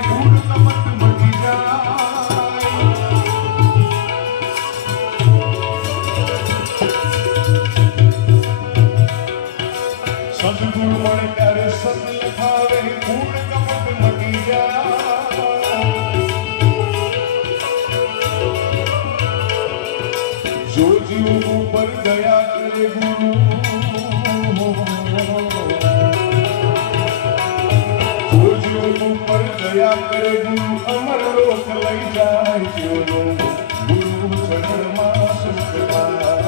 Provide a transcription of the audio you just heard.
કૂડ કપટ મટી જાય સદગુરુ મળે ત્યારે સત લખાવે કૂડ કપટ મટી જાય જો જીવ ઉપર દયા કરે ગુરુ ઉપર દયા કરે ગુરુ અમર લોક લઈ જાય ગુરુ ચરણમાં સુખ પાય